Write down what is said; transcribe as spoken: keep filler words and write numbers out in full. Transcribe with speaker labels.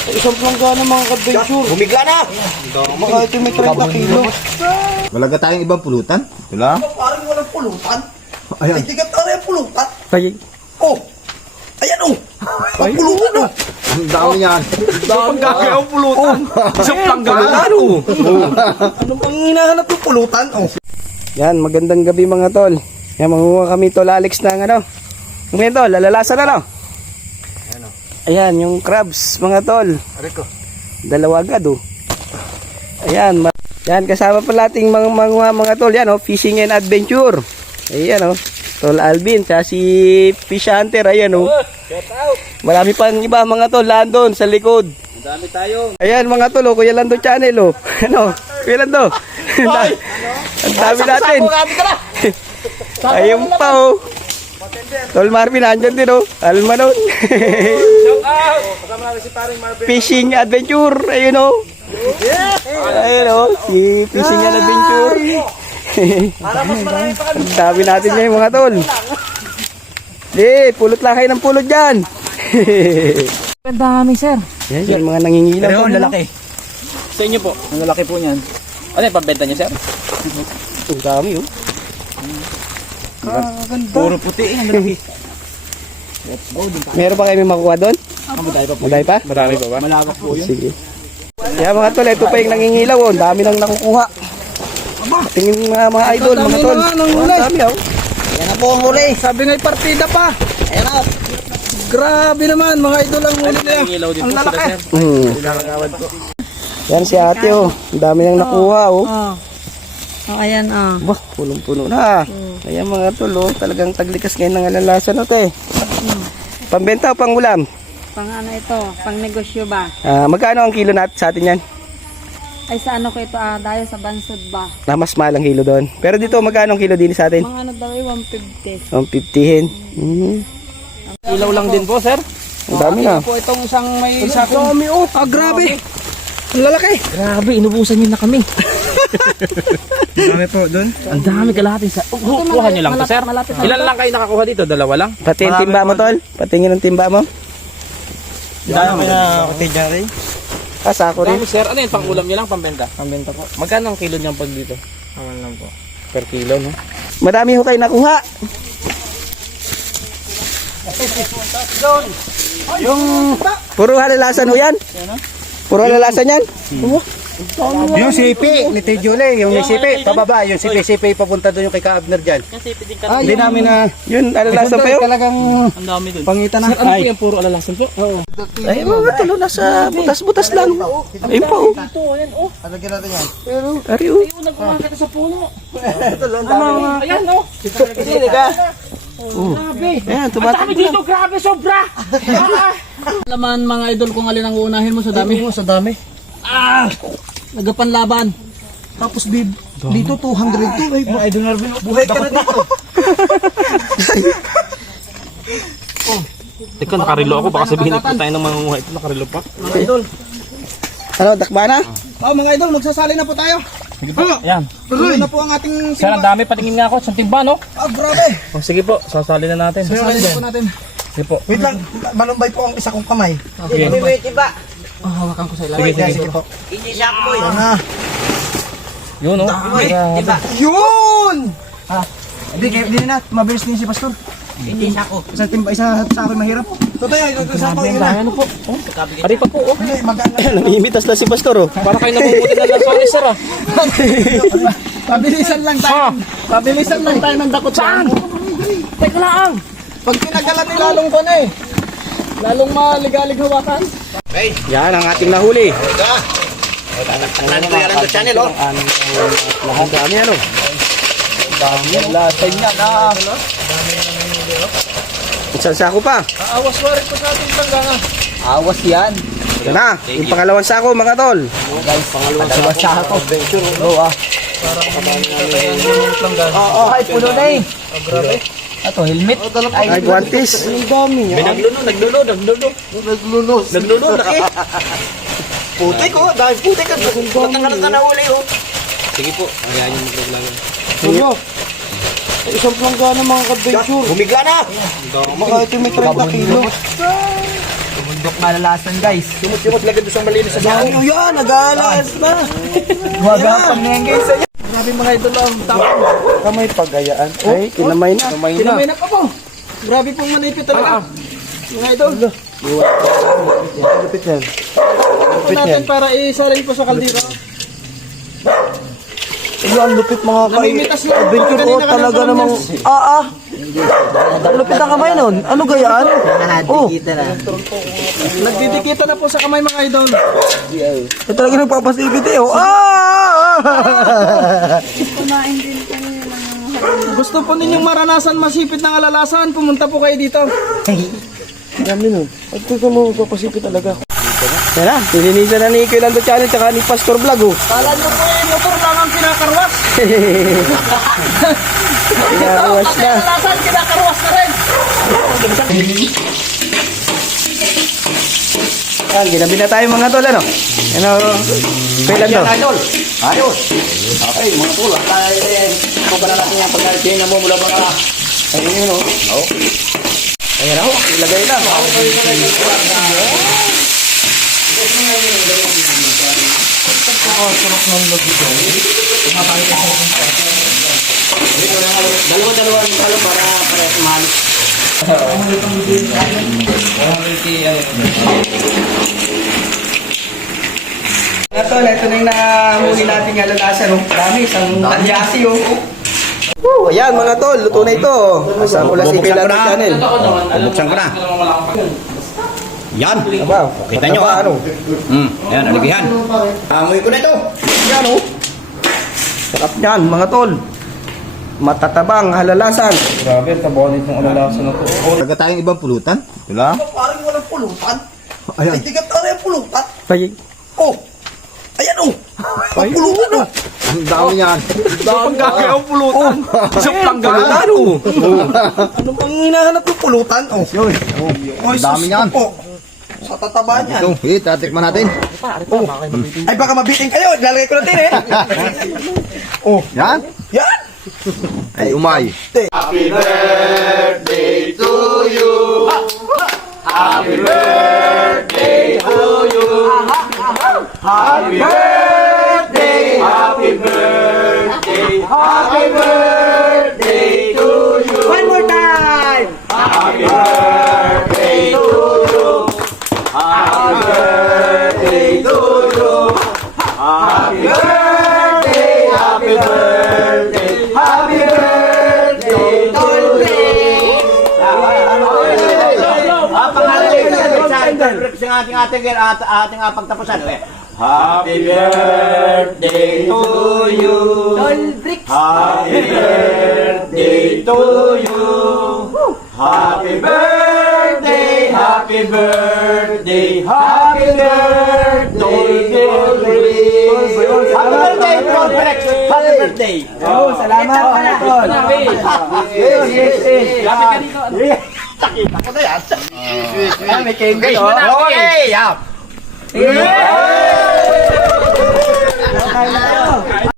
Speaker 1: Isang planggana mga ka-adventure.
Speaker 2: Bumigla na!
Speaker 1: Baka ito may thirty kilo.
Speaker 3: Wala ka tayong ibang pulutan? Wala?
Speaker 2: Parang walang pulutan.
Speaker 3: Ayan.
Speaker 2: Ay, tigat na rin pulutan.
Speaker 1: Ay,
Speaker 2: Oh! Ayan oh! Ang pulutan oh!
Speaker 3: Ang dami yan.
Speaker 2: Ang gagawin ang pulutan. Isang planggana oh! Ano bang hinahanap yung pulutan oh?
Speaker 1: yan, magandang gabi mga tol. Yan, manguha kami tol Alex ng ano. Ngayon tol, lalalasan na no? Ayan, yung crabs mga tol.
Speaker 2: Ariko.
Speaker 1: Dalawa agad oh. Ayan, ma- yan, kasama pa nating mga, mga, mga tol. Yan oh, fishing and adventure. Ayan oh, Tol Alvin, tsaka si Fish Hunter. Ayan oh. Marami pang iba mga tol, Landon sa likod.
Speaker 2: Ang dami tayo.
Speaker 1: Ayan mga tol, oh, Kuya Lando channel oh. Ano, Kuya Lando. Ang dami natin. Ayun pa oh. Tol Marvin, andyan din oh. Almanon. Fishing adventure. Ayun oh. Ayun oh. Si fishing and adventure. Ang dami natin ngayon mga tol. Di, pulot lang kayo ng pulot dyan.
Speaker 4: Ang dami, sir.
Speaker 1: Yan, yan mga nangingilaw.
Speaker 2: Pero ang lalaki.
Speaker 4: Sa inyo po.
Speaker 2: Ang lalaki po niyan.
Speaker 4: Ano yung pambenta niyo, sir?
Speaker 1: Ang dami oh.
Speaker 2: Puro puti eh. Ang lalaki.
Speaker 1: Meron pa kayo may makuha doon?
Speaker 2: Mamatay pa po.
Speaker 1: Maday pa?
Speaker 4: Marami pa ba?
Speaker 2: Malawak po yun.
Speaker 1: Sige. Yan mga tol, ito pa yung nangingilaw oh. Ang dami nang nakukuha. Tingin mga, mga idol, mga tol. Ang dami oh.
Speaker 2: Yan na po ang huli.
Speaker 1: Sabi nga'y partida pa.
Speaker 2: Ayan na.
Speaker 1: Grabe naman, mga idol ang huli na yan.
Speaker 4: Ilaw din po sila, sir.
Speaker 1: Hmm. Yan si ate oh. Ang dami nang nakuha oh.
Speaker 5: Oh. Oh, ayan oh.
Speaker 1: Bah, punong-puno na. Ayan mga tol oh. Talagang taglikas ngayon ng alalasan no te. Pambenta o pang ulam?
Speaker 5: Pang ano ito, pang negosyo ba?
Speaker 1: Ah, magkano ang kilo natin sa atin yan?
Speaker 5: Ay sa ano ko ito ah, dahil sa bansod ba?
Speaker 1: Ah, mas mahal ang kilo doon. Pero dito magkano ang kilo din sa atin?
Speaker 5: Mga ano daw ay one fifty.
Speaker 1: Ang fifty-hin. Hmm.
Speaker 4: Ilaw lang din po, sir.
Speaker 1: Ang dami na.
Speaker 4: Po itong isang may
Speaker 1: Ang dami oh. Ah, grabe. Ang lalaki.
Speaker 4: Grabe, inubusan niyo na kami.
Speaker 2: Dami po doon.
Speaker 4: Ang dami kalahatin sa... Uh, kuha niyo lang to, sir.
Speaker 5: malapit na.
Speaker 4: Ilan lang kayo nakakuha dito? Dalawa lang?
Speaker 1: Pati yung timba mo tol. Patingin ang timba mo.
Speaker 2: Dami na kuti dyan rin.
Speaker 1: Ah, sako rin.
Speaker 4: Dami, sir. Ano yun? Pang ulam niyo lang, pambenta? Pambenta po. Magkano ang kilo niyan pag dito? Aman lang po. Per kilo, no?
Speaker 1: Madami ho kayo nakuha.
Speaker 2: Yung...
Speaker 1: Puro halalasan ho yan? Puro halalasan yan?
Speaker 2: Yung sipi ni Tio Julie, yung sipi, pababa, yung sipi-sipi papunta doon yung kay Ka-Abner dyan. Ah, hindi namin na...
Speaker 1: Yun, halalasan pa yun?
Speaker 2: Talagang
Speaker 4: Ang dami dun.
Speaker 2: pangitan na.
Speaker 4: Sir, ano po yan? Puro alalasan po? Oo.
Speaker 1: Ay, mga talo, nasa butas-butas lang. Ayun pa oh.
Speaker 4: Ito, ayan, oh.
Speaker 2: Talagyan natin yan.
Speaker 1: Ari oh.
Speaker 4: Ayun, nagkuha kita sa puno.
Speaker 2: Ano?
Speaker 4: Ayan, oh.
Speaker 2: Sige ka.
Speaker 4: Grabe.
Speaker 1: Ayan,
Speaker 4: Ang dami
Speaker 1: tumatakbo na.
Speaker 4: dito, grabe, sobra. Laman mga idol kung alin ang uunahin mo sa dami.
Speaker 2: Sa dami.
Speaker 4: Ah! Nagapanlaban.
Speaker 2: Tapos bib, dito two hundred to. Ay, Idol Narvin, buhay ka na dito.
Speaker 4: Teka, nakarilo ako. Baka sabihin na tayo ng mga ito. Nakarilo pa.
Speaker 2: Mga idol.
Speaker 1: Ano, dakba na?
Speaker 2: Oh, mga idol, magsasali na po tayo. Sige po.
Speaker 4: Ayan.
Speaker 2: Tuloy na po ang ating
Speaker 4: Sir, ang dami. Patingin nga ako. Sa timba, no?
Speaker 2: Ah, grabe.
Speaker 4: Oh, sige po. Sasali na natin.
Speaker 2: Sasali na po natin.
Speaker 4: Sige po.
Speaker 2: Wait lang, malumbay po ang isa kong kamay.
Speaker 4: Okay.
Speaker 2: Oh, hawakan ko sa ilalim.
Speaker 4: Sige, sige.
Speaker 2: Sige po. Hindi siya po yun. na.
Speaker 4: Yun, no? Grabe.
Speaker 2: Yun! Ah, hindi, hindi na. Mabilis din si Pastor. Hindi siya ko. Isa, timba, isa sa akin mahirap. Totoo yan, ito sa ako. Yun na.
Speaker 4: Ano po? Oh, ari pa po, oh.
Speaker 2: Hindi, magana.
Speaker 1: Namimitas lang si Pastor oh.
Speaker 4: Para kayo namumuti na lang. Sorry, sir, ah.
Speaker 2: Pabilisan lang tayo. Pabilisan lang tayo ng dakot.
Speaker 4: Saan? Teka lang.
Speaker 2: Pag pinagalan ni lalong ko na eh. Lalong maligalig hawakan.
Speaker 1: Yan ang ating nahuli.
Speaker 2: Tataklan ko yan ang channel, oh.
Speaker 1: Ang dami ano.
Speaker 2: Lasay niya na.
Speaker 1: Isang sako pa.
Speaker 2: Awas warit ko sa ating tangga.
Speaker 4: Awas yan.
Speaker 1: Ito na, yung pangalawang sako mga tol.
Speaker 2: Guys, pangalawang sako. Oo, ah. Oo, ay puno na eh. Grabe.
Speaker 4: Ito, helmet.
Speaker 1: Ay, guantes. Ang dami
Speaker 2: May nagluno, nagluno, nagluno. Nagluno. Nagluno, laki. Putik oh, dahil putik ka. Matanggal ka na uli oh.
Speaker 4: Sige po. Ayan yung maglalangan.
Speaker 1: Ano? Isang planggana mga ka-adventure.
Speaker 2: Bumigla na.
Speaker 1: Baka ito may thirty kilo.
Speaker 2: Bundok malalasan guys.
Speaker 4: Sumot-sumot lagay doon sa malinis sa
Speaker 2: Dami oh yan, nag-aalas na. Wagapang na yan guys.
Speaker 4: Grabe mga idol ang tapang.
Speaker 2: Kamay pagayaan.
Speaker 1: Ay, kinamay na.
Speaker 4: Kinamay na pa po. Grabe pong manipit talaga. Mga idol.
Speaker 2: Lupit yan.
Speaker 4: Ito natin para isarin po sa kaldero.
Speaker 2: Ayun, lupit mga kai.
Speaker 4: Namimitas yung
Speaker 2: Adventure ko
Speaker 4: kanina ka
Speaker 2: talaga
Speaker 4: ng
Speaker 2: namang...
Speaker 4: Pilipinas.
Speaker 2: Ah, ah. Lupit ang kamay nun. Ano gayaan? Oh,
Speaker 4: Nagdidikita na po sa kamay mga idol.
Speaker 2: ito talaga nagpapasipit eh. Oh. Ah!
Speaker 5: Kumain din kami ng mga
Speaker 4: Gusto po ninyong maranasan masipit ng alalasan, pumunta po kayo dito.
Speaker 2: Dami nun. At gusto mo magpapasipit talaga.
Speaker 1: Yan na, nilinisan na ni Kuylando Channel tsaka ni Pastor Vlog oh.
Speaker 4: Kala nyo po yung motor lang ang kinakarwas.
Speaker 1: Pinakuwas na.
Speaker 4: Alalasan, kinakarwas na rin.
Speaker 1: Yan, ginabi na tayo mga tol ano. Ano, Kuylando.
Speaker 3: Idol. Ayos. Okay, mga tol. Ay, ito pa na natin yung pagkain na mo mula mga...
Speaker 1: Ayun yun oh.
Speaker 3: Oh.
Speaker 1: Ayan ako, ilagay na.
Speaker 3: Dalawa-dalawa ang talo para para mahalos.
Speaker 1: Ito, ito na yung nahuli natin nga lalasan oh. Dami, isang talyasi oh. Oh, ayan mga tol, luto na ito. Asa mula si Kuylando Channel.
Speaker 3: Bubuksan ko na. Yan.
Speaker 1: Aba,
Speaker 3: Kita nyo ha.
Speaker 1: ano?
Speaker 3: Hmm, yan, alibihan. Amoy ko na ito.
Speaker 1: Yan oh. Sarap yan mga tol. Matatabang halalasan.
Speaker 4: Grabe, tabawan itong alalasan na to.
Speaker 3: Talaga tayong ibang pulutan. Ito lang.
Speaker 2: Parang walang pulutan.
Speaker 3: Ayan.
Speaker 2: Ay, tigat na yung pulutan.
Speaker 1: Ay,
Speaker 2: Oh. Ayan oh. Ang pulutan oh.
Speaker 3: Ang dami yan.
Speaker 4: Ang gagawang pulutan. Isang panggalan.
Speaker 1: oh.
Speaker 2: Ano bang hinahanap yung pulutan? Oh.
Speaker 3: Yun. Oh, ang dami yan.
Speaker 2: Oh. Sa tataba niyan.
Speaker 3: Ito, hit, tatikman natin.
Speaker 2: Ay, baka mabiting kayo. Lalagay ko natin eh. Oh.
Speaker 3: Yan.
Speaker 2: Yan.
Speaker 3: Ay, umay.
Speaker 2: One more time.
Speaker 3: Ang ating ating at ating pagtapusan. Happy birthday to you. Happy birthday to you. Happy birthday, happy birthday, happy birthday to you. Happy birthday, Conferex. Happy birthday.
Speaker 2: Oh, salamat mga tol.
Speaker 4: Yes, yes, yes. Lapit ka dito.
Speaker 1: Ah, may cake
Speaker 4: Guys,
Speaker 1: dito.
Speaker 4: wala.
Speaker 3: Okay, yeah.
Speaker 2: Yeah.